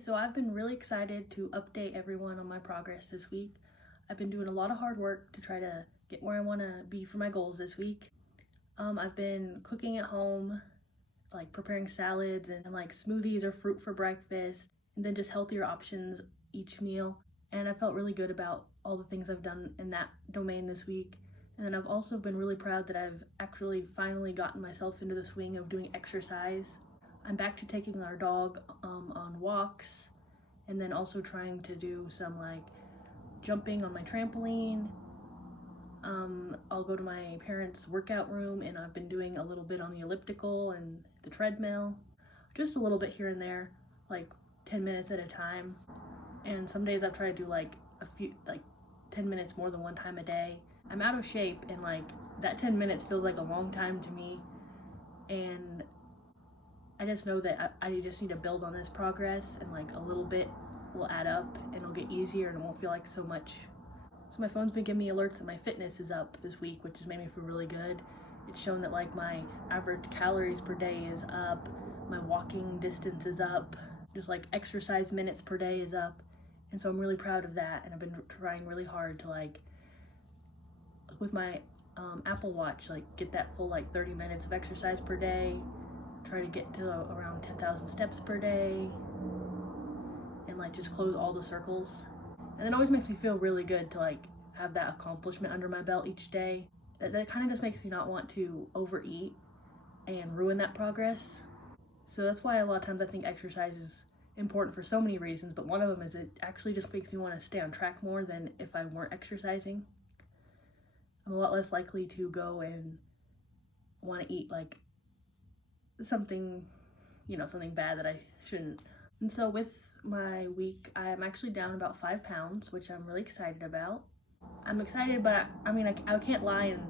So I've been really excited to update everyone on my progress this week. I've been doing a lot of hard work to try to get where I want to be for my goals this week. I've been cooking at home, like preparing salads and like smoothies or fruit for breakfast, and then just healthier options each meal. And I felt really good about all the things I've done in that domain this week. And then I've also been really proud that I've actually finally gotten myself into the swing of doing exercise. I'm back to taking our dog on walks, and then also trying to do some like jumping on my trampoline. I'll go to my parents' workout room, and I've been doing a little bit on the elliptical and the treadmill, just a little bit here and there, like 10 minutes at a time. And some days I've tried to do like 10 minutes more than one time a day. I'm out of shape, and like that 10 minutes feels like a long time to me, and I just know that I just need to build on this progress, and like a little bit will add up and it'll get easier and it won't feel like so much. So my phone's been giving me alerts that my fitness is up this week, which has made me feel really good. It's shown that like my average calories per day is up, my walking distance is up, just like exercise minutes per day is up. And so I'm really proud of that, and I've been trying really hard to like, with my Apple Watch, like get that full like 30 minutes of exercise per day, try to get to around 10,000 steps per day, and like just close all the circles. And it always makes me feel really good to like have that accomplishment under my belt each day. That kind of just makes me not want to overeat and ruin that progress. So that's why a lot of times I think exercise is important for so many reasons, but one of them is it actually just makes me want to stay on track more than if I weren't exercising. I'm a lot less likely to go and want to eat like something bad that I shouldn't. And so with my week, I'm actually down about 5 pounds, which I'm really excited about. I'm excited, but I can't lie, and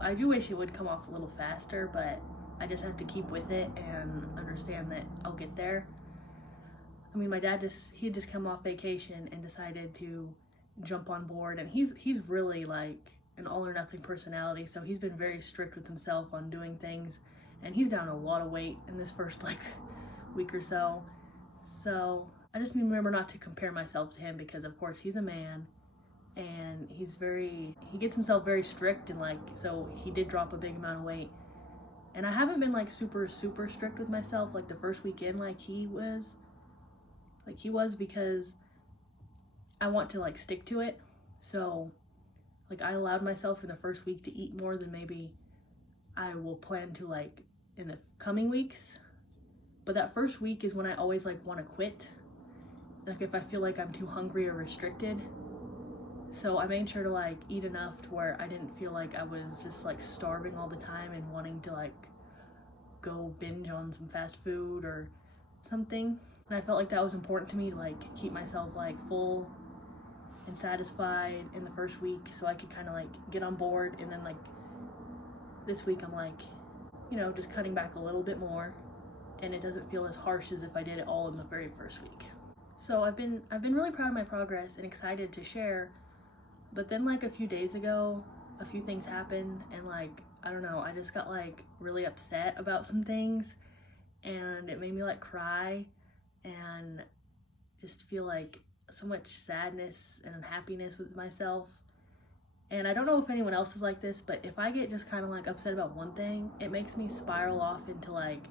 I do wish it would come off a little faster, but I just have to keep with it and understand that I'll get there. My dad he had just come off vacation and decided to jump on board, and he's really like an all or nothing personality, so he's been very strict with himself on doing things, and he's down a lot of weight in this first like week or so. So I just need to remember not to compare myself to him, because of course he's a man, and he gets himself very strict, and like, so he did drop a big amount of weight. And I haven't been like super strict with myself like the first weekend like he was, because I want to like stick to it. So like I allowed myself in the first week to eat more than maybe I will plan to like in the coming weeks. But that first week is when I always like want to quit, like if I feel like I'm too hungry or restricted. So I made sure to like eat enough to where I didn't feel like I was just like starving all the time and wanting to like go binge on some fast food or something. And I felt like that was important to me to like keep myself like full and satisfied in the first week, so I could kind of like get on board. And then like this week I'm like, just cutting back a little bit more, and it doesn't feel as harsh as if I did it all in the very first week. So I've been really proud of my progress and excited to share. But then like a few days ago, a few things happened, and like, I don't know, I just got like really upset about some things, and it made me like cry and just feel like so much sadness and unhappiness with myself. And I don't know if anyone else is like this, but if I get just kind of like upset about one thing, it makes me spiral off into like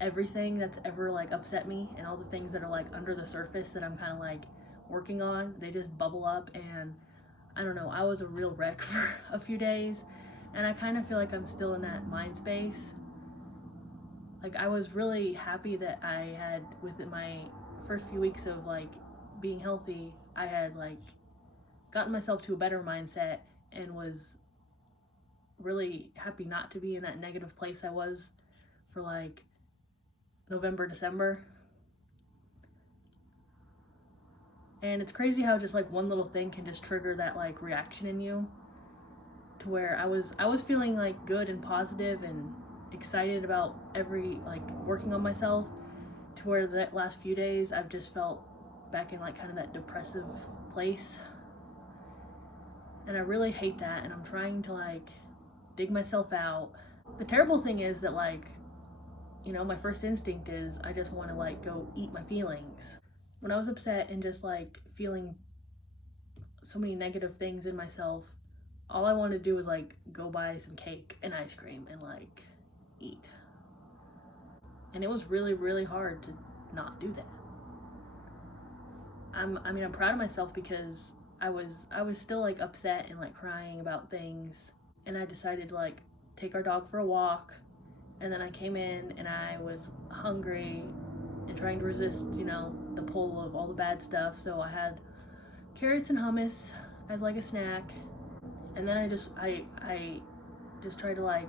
everything that's ever like upset me, and all the things that are like under the surface that I'm kind of like working on, they just bubble up. And I don't know, I was a real wreck for a few days, and I kind of feel like I'm still in that mind space. Like I was really happy that I had, within my first few weeks of like being healthy, I had like gotten myself to a better mindset, and was really happy not to be in that negative place I was for like November, December. And it's crazy how just like one little thing can just trigger that like reaction in you, to where I was feeling like good and positive and excited about working on myself, to where that last few days I've just felt back in like kind of that depressive place. And I really hate that, and I'm trying to like dig myself out. The terrible thing is that like, my first instinct is I just want to like go eat my feelings. When I was upset and just like feeling so many negative things in myself, all I wanted to do was like go buy some cake and ice cream and like eat. And it was really, really hard to not do that. I'm proud of myself because I was still like upset and like crying about things, and I decided to like take our dog for a walk, and then I came in and I was hungry and trying to resist, the pull of all the bad stuff. So I had carrots and hummus as like a snack, and then I just tried to like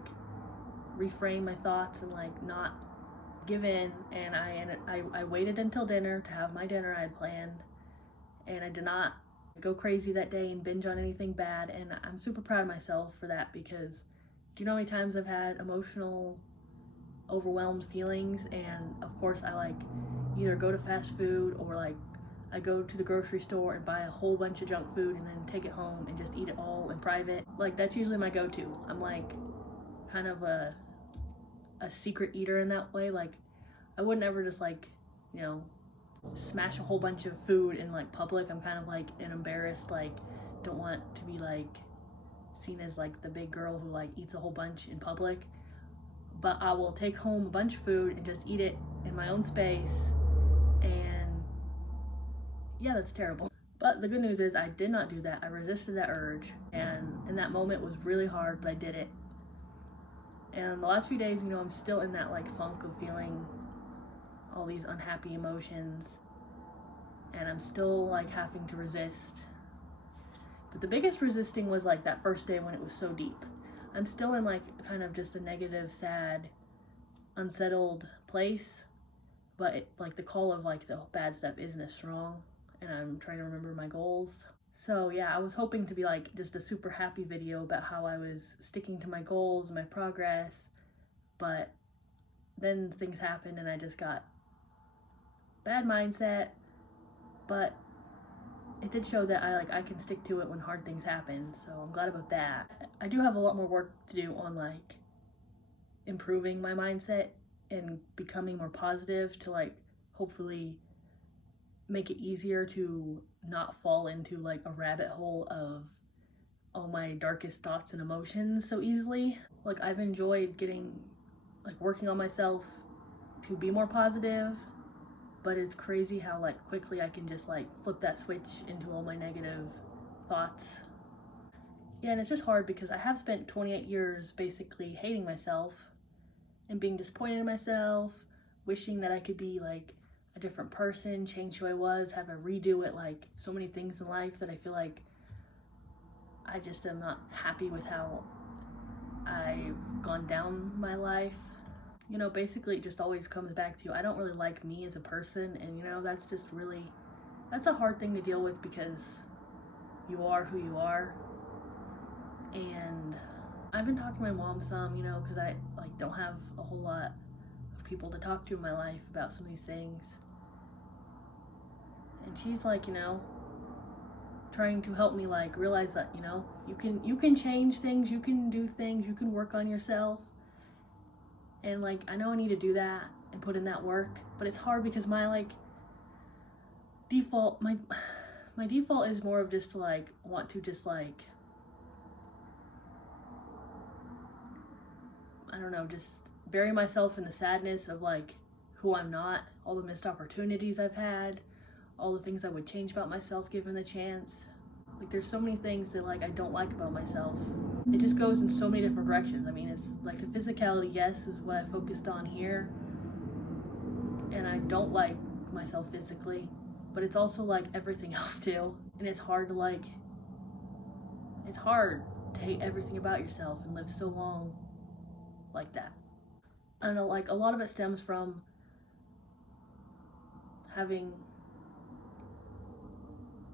reframe my thoughts and like not give in, and I waited until dinner to have my dinner I had planned, and I did not go crazy that day and binge on anything bad, and I'm super proud of myself for that because do you know how many times I've had emotional overwhelmed feelings, and of course I like either go to fast food or like I go to the grocery store and buy a whole bunch of junk food and then take it home and just eat it all in private. Like that's usually my go-to. I'm like kind of a secret eater in that way. Like I wouldn't ever just like, smash a whole bunch of food in like public. I'm kind of like an embarrassed, like don't want to be like seen as like the big girl who like eats a whole bunch in public. But I will take home a bunch of food and just eat it in my own space. And yeah, that's terrible. But the good news is I did not do that. I resisted that urge, and in that moment was really hard, but I did it. And the last few days, I'm still in that like funk of feeling all these unhappy emotions, and I'm still like having to resist. But the biggest resisting was like that first day when it was so deep. I'm still in like kind of just a negative, sad, unsettled place, but like the call of like the bad stuff isn't as strong, and I'm trying to remember my goals. So yeah, I was hoping to be like just a super happy video about how I was sticking to my goals, my progress, but then things happened and I just got bad mindset. But it did show that I can stick to it when hard things happen, so I'm glad about that. I do have a lot more work to do on like improving my mindset and becoming more positive to like hopefully make it easier to not fall into like a rabbit hole of all my darkest thoughts and emotions so easily. Like I've enjoyed working on myself to be more positive, but it's crazy how like quickly I can just like flip that switch into all my negative thoughts. Yeah, and it's just hard because I have spent 28 years basically hating myself and being disappointed in myself, wishing that I could be like a different person, change who I was, have a redo it, like so many things in life that I feel like I just am not happy with how I've gone down my life. Basically it just always comes back to I don't really like me as a person, and that's just really, that's a hard thing to deal with because you are who you are. And I've been talking to my mom some, because I like don't have a whole lot of people to talk to in my life about some of these things. And she's like, trying to help me like realize that, you can change things, you can do things, you can work on yourself. And like I know I need to do that and put in that work, but it's hard because my like default my default is more of just to like want to just like I don't know, just bury myself in the sadness of like who I'm not, all the missed opportunities I've had, all the things I would change about myself given the chance. Like there's so many things that like I don't like about myself. It just goes in so many different directions. I mean, it's like the physicality, yes, is what I focused on here, and I don't like myself physically, but it's also like everything else too. And it's hard to hate everything about yourself and live so long like that. I don't know, like a lot of it stems from having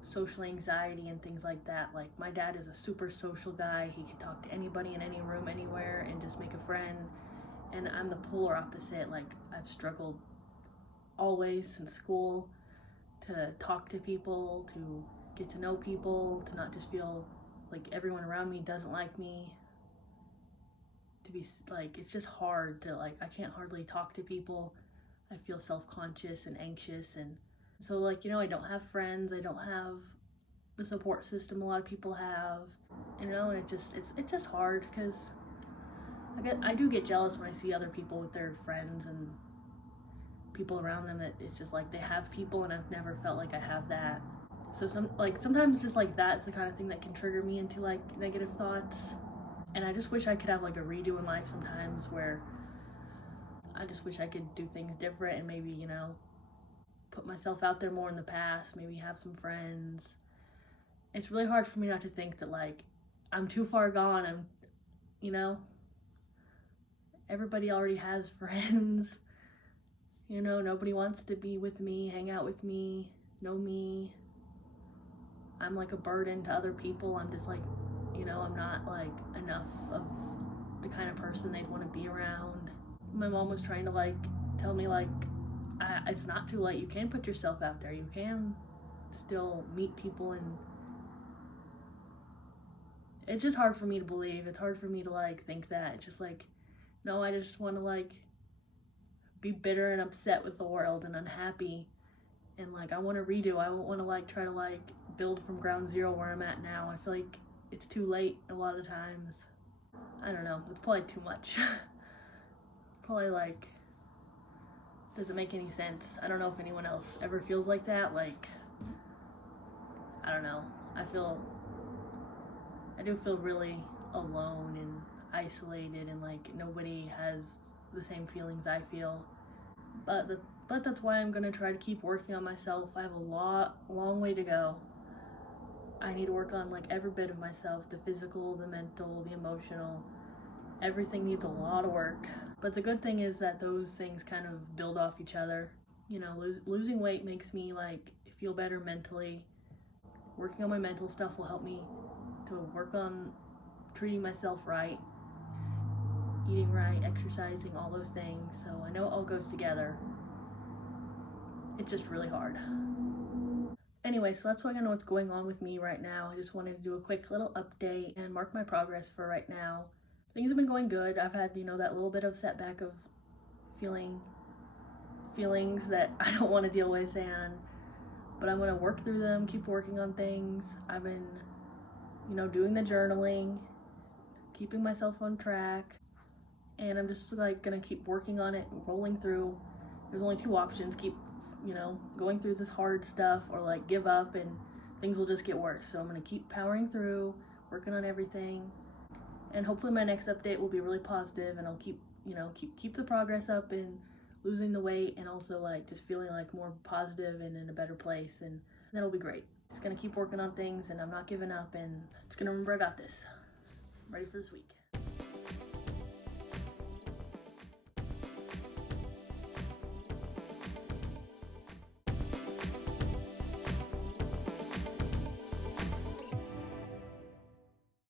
social anxiety and things like that. Like my dad is a super social guy. He can talk to anybody in any room anywhere and just make a friend, and I'm the polar opposite. Like I've struggled always since school to talk to people, to get to know people, to not just feel like everyone around me doesn't like me, to be like, it's just hard to like, I can't hardly talk to people. I feel self-conscious and anxious, and So like, I don't have friends, I don't have the support system a lot of people have, and it's just hard because I do get jealous when I see other people with their friends and people around them that it's just like they have people, and I've never felt like I have that. So sometimes just like that's the kind of thing that can trigger me into like negative thoughts. And I just wish I could have like a redo in life sometimes where I just wish I could do things different and maybe, put myself out there more in the past, maybe have some friends. It's really hard for me not to think that like I'm too far gone. Everybody already has friends. Nobody wants to be with me, hang out with me, know me. I'm like a burden to other people. I'm just like, I'm not like enough of the kind of person they'd want to be around. My mom was trying to like tell me like, it's not too late. You can put yourself out there. You can still meet people, and it's just hard for me to believe. It's hard for me to like think that. It's just like, no, I just want to like be bitter and upset with the world and unhappy, and like I want to redo. I won't want to like try to like build from ground zero where I'm at now. I feel like it's too late a lot of times. I don't know, it's probably too much. Probably like doesn't make any sense. I don't know if anyone else ever feels like that. Like, I don't know, I do feel really alone and isolated, and like nobody has the same feelings I feel. But that's why I'm gonna try to keep working on myself. I have a long way to go. I need to work on like every bit of myself, the physical, the mental, the emotional. Everything needs a lot of work. But the good thing is that those things kind of build off each other. Losing weight makes me like feel better mentally. Working on my mental stuff will help me to work on treating myself right, eating right, exercising, all those things. So I know it all goes together. It's just really hard. Anyway, so that's what's going on with me right now. I just wanted to do a quick little update and mark my progress for right now. Things have been going good. I've had, that little bit of setback of feelings that I don't want to deal with, but I'm going to work through them, keep working on things. I've been, doing the journaling, keeping myself on track, and I'm just like going to keep working on it, rolling through. There's only two options: keep, going through this hard stuff, or like give up and things will just get worse. So I'm going to keep powering through, working on everything. And hopefully my next update will be really positive, and I'll keep the progress up and losing the weight, and also like just feeling like more positive and in a better place, and that'll be great. Just gonna keep working on things, and I'm not giving up, and just gonna remember I got this. I'm ready for this week.